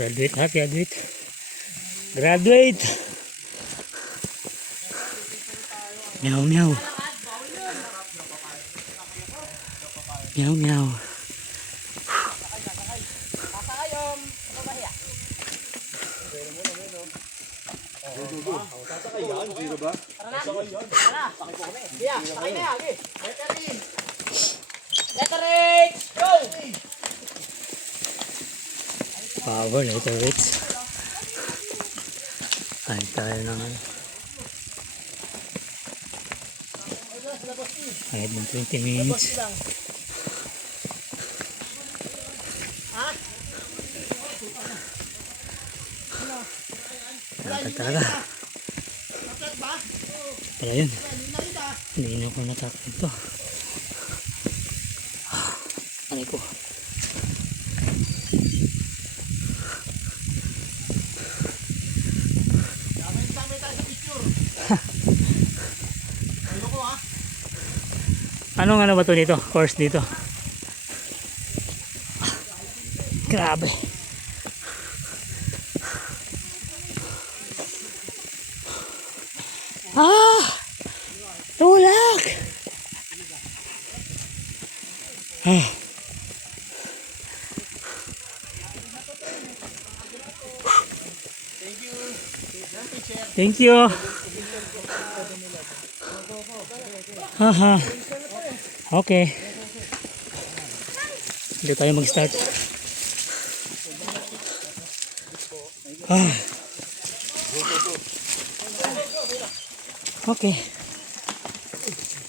Graduate ha, graduate. Graduate. Meow meow. Meow meow. Power later rates. Ay tayo naman. Kahit ng 20 minutes. Lakad talaga. Pero yun, hindi na ako natakot ito. Ano ko? Anong ano ba to dito? Course dito? Grabe. Ah! Tulak! Ah. Thank you. Haha. Okay. Dito tayo mag-start. Ah. Okay.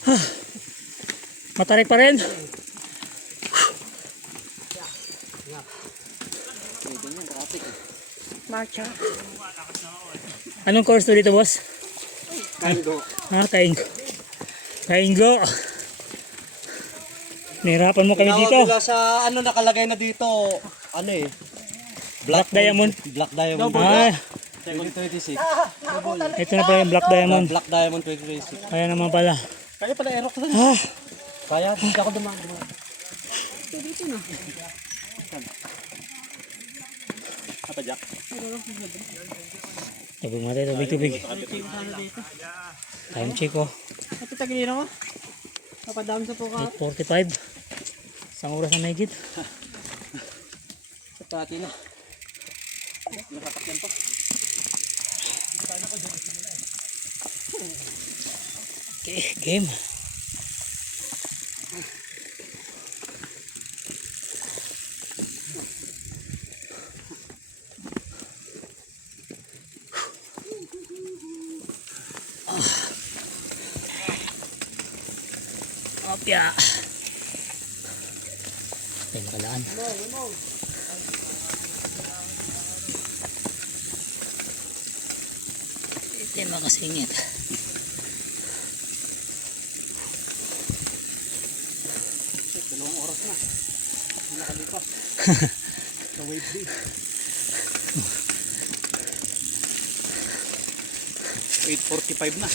Ah. Matarik pa rin. Marcha. Anong course to dito, boss? Kaingo. Ah, Kaingo. Kaingo. Nahirapan mo kami dito. Nila sa ano nakalagay na dito, ano eh. Black Diamond. Black Diamond. Ah, 2026. ito na pala yung Black Diamond. Black Diamond 2026. Kaya naman pala. Kaya pala Aerox na. Ah, Kaya hindi ako dumaan. Dito na. Apa Jack? tubig mati, tubig. Time check ko. Ito tagilin ako. Papadam sa puka. 8:45. Isang oras na mahigit. Sa pati na. Nakatakyan pa. Okay, game. Opya. Tayo makalaan. Ito makasingit. Dalawang oras na. Nakalipas. Sa wave day. 8:45 na.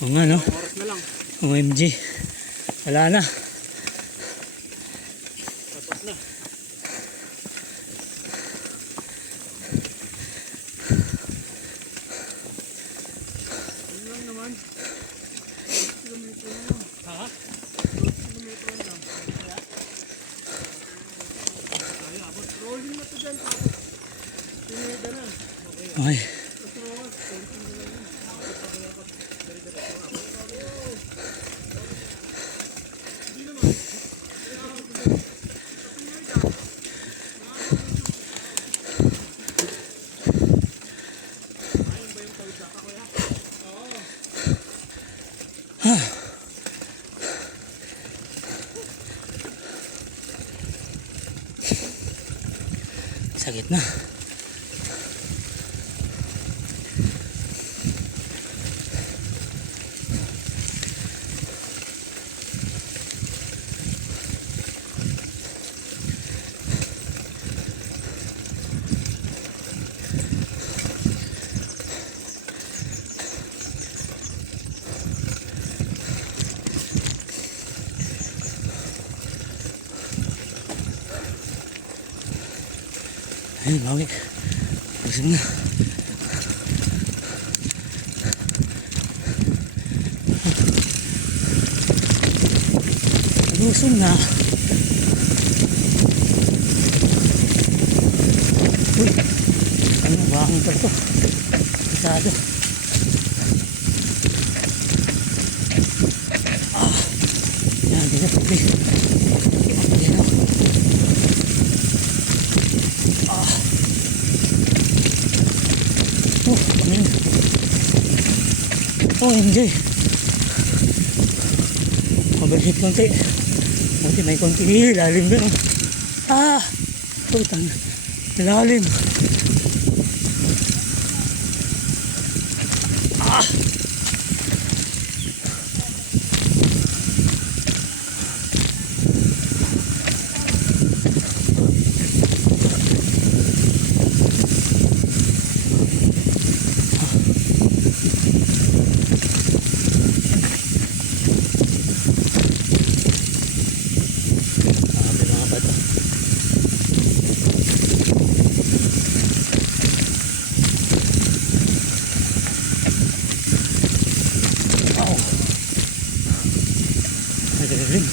Oo nga no. Oras na lang. OMG. Wala na. Tapos na. Okay. Sakit na. Ayun, bawi. Lusong na. Lusong na. Uy, ano ba ang ito? Masyado. Yan, dito. Okay. Dito. Amin. Enjoy. Overheat konti. Buti may konti lalim din. Putang. Lalim. Mga bato. Wow. Nagagaling.